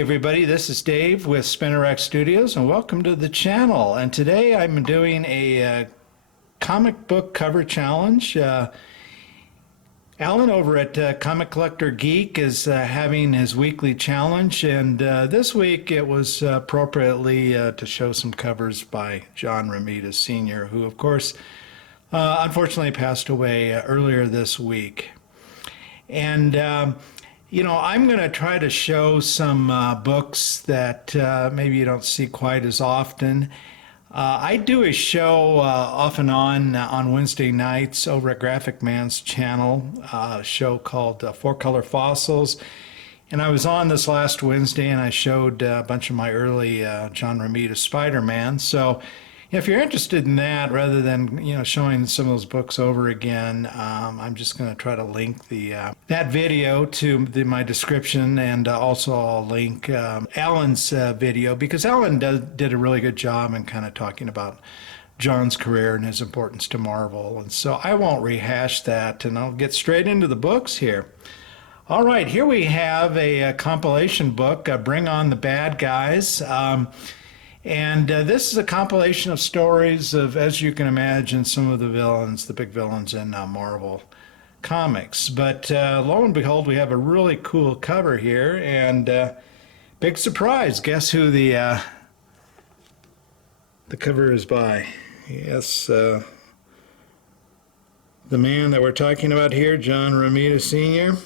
everybody, this is Dave with Spinnerack Studios and welcome to the channel. And today I'm doing a comic book cover challenge. Allan over at Comic Collector Geek is having his weekly challenge, and this week it was appropriately to show some covers by John Romita Sr., who of course unfortunately passed away earlier this week. And you know, I'm going to try to show some books that maybe you don't see quite as often. I do a show off and on Wednesday nights over at Graphic Man's channel, a show called Four Color Fossils. And I was on this last Wednesday and I showed a bunch of my early John Romita Spider-Man. So if you're interested in that, rather than showing some of those books over again, I'm just going to try to link that video to my description, and also I'll link Allan's video, because Allan did a really good job in kind of talking about John's career and his importance to Marvel. And so I won't rehash that, and I'll get straight into the books here. All right, here we have a compilation book, Bring On the Bad Guys. And this is a compilation of stories of, as you can imagine, some of the villains, the big villains in Marvel Comics. But lo and behold, we have a really cool cover here, and big surprise, guess who the cover is by? Yes, the man that we're talking about here, John Romita Sr.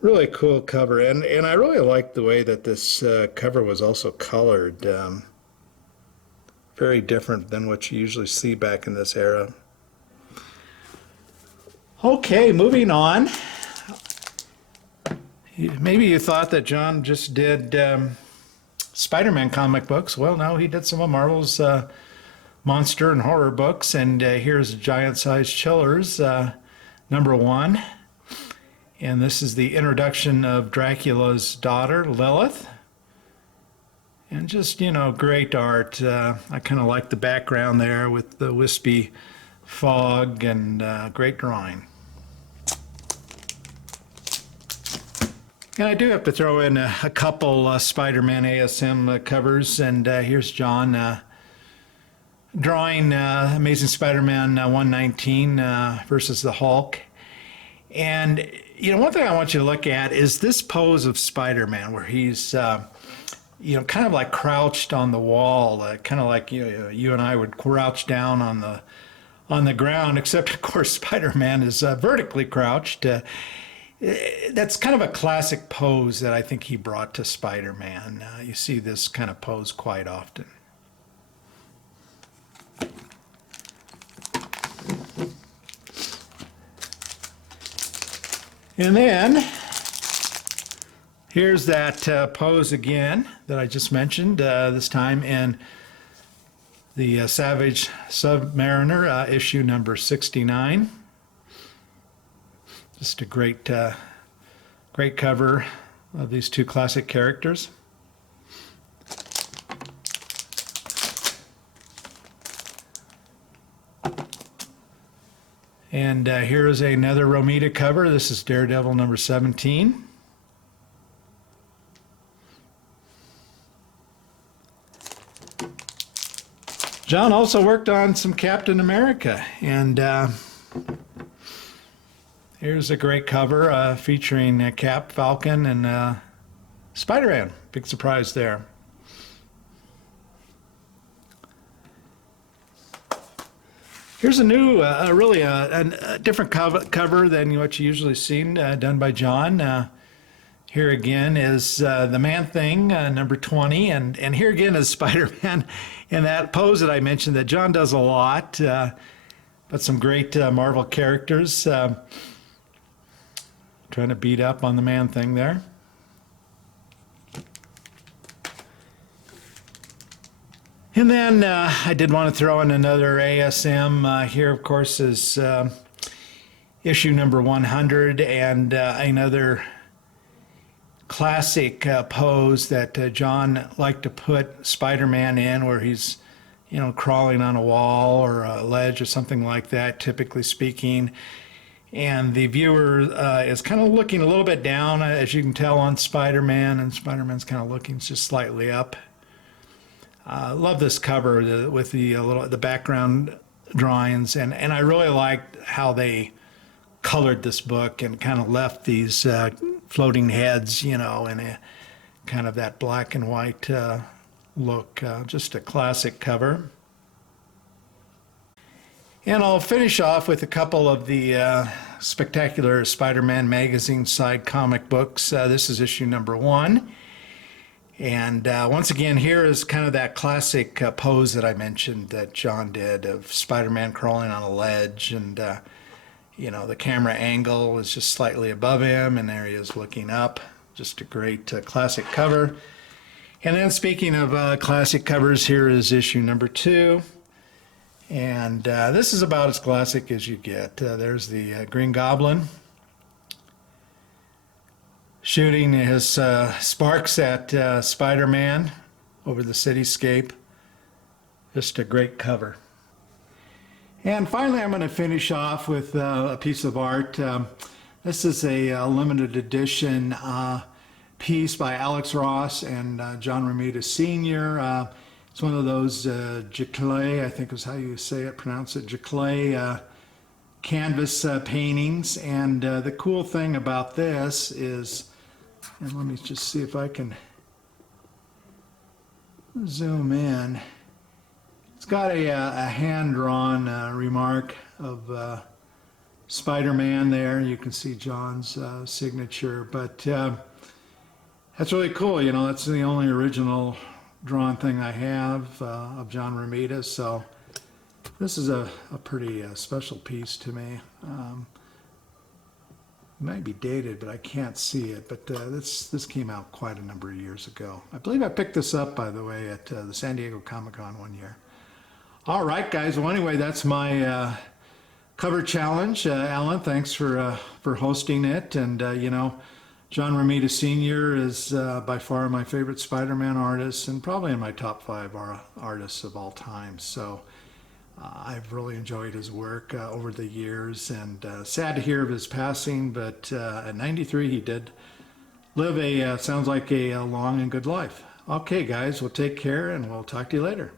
Really cool cover, and I really like the way that this cover was also colored. Very different than what you usually see back in this era. Okay, moving on. Maybe you thought that John just did Spider-Man comic books. Well, no, he did some of Marvel's monster and horror books, and here's Giant-Sized Chillers, #1. And this is the introduction of Dracula's daughter, Lilith. And just, great art. I kind of like the background there with the wispy fog, and great drawing. And I do have to throw in a couple Spider-Man ASM covers. And here's John drawing Amazing Spider-Man 119 versus the Hulk. And one thing I want you to look at is this pose of Spider-Man, where he's, kind of like crouched on the wall, kind of like you and I would crouch down on the ground, except of course Spider-Man is vertically crouched. That's kind of a classic pose that I think he brought to Spider-Man. You see this kind of pose quite often. And then here's that pose again that I just mentioned, this time in the Savage Submariner, issue number 69. Just a great cover of these two classic characters. And here is another Romita cover. This is Daredevil number 17. John also worked on some Captain America, and here's a great cover featuring Cap, Falcon, and Spider-Man. Big surprise there. Here's a new, really a different cover than what you usually seen done by John. Here again is the Man-Thing, number 20, and here again is Spider-Man in that pose that I mentioned that John does a lot, but some great Marvel characters trying to beat up on the Man-Thing there. And then I did want to throw in another ASM. Here, of course, is issue number 100, and another classic pose that John liked to put Spider-Man in, where he's, crawling on a wall or a ledge or something like that, typically speaking. And the viewer is kind of looking a little bit down, as you can tell on Spider-Man, and Spider-Man's kind of looking just slightly up. Love this cover with the background drawings, and I really liked how they colored this book and kind of left these floating heads, in a kind of that black and white look. Just a classic cover. And I'll finish off with a couple of the spectacular Spider-Man magazine side comic books. This is issue number 1. And once again, here is kind of that classic pose that I mentioned that John did of Spider-Man crawling on a ledge. And, the camera angle is just slightly above him, and there he is looking up. Just a great classic cover. And then speaking of classic covers, here is issue number 2. And this is about as classic as you get. There's the Green Goblin shooting his sparks at Spider-Man over the cityscape. Just a great cover. And finally, I'm going to finish off with a piece of art. This is a limited edition piece by Alex Ross and John Romita Sr. It's one of those giclée, I think is how you pronounce it, giclée canvas paintings. And the cool thing about this is, and let me just see if I can zoom in. It's got a hand-drawn remark of Spider-Man there. You can see John's signature, but that's really cool. That's the only original drawn thing I have of John Romita, so this is a pretty special piece to me. It might be dated, but I can't see it, but this came out quite a number of years ago. I believe I picked this up, by the way, at the San Diego Comic Con one year. All right, guys. Well, anyway, that's my cover challenge. Allan, thanks for hosting it, and John Romita Sr. is by far my favorite Spider-Man artist, and probably in my top 5 artists of all time. So I've really enjoyed his work over the years, and sad to hear of his passing, but at 93 he did live sounds like a long and good life. Okay, guys, well, take care, and we'll talk to you later.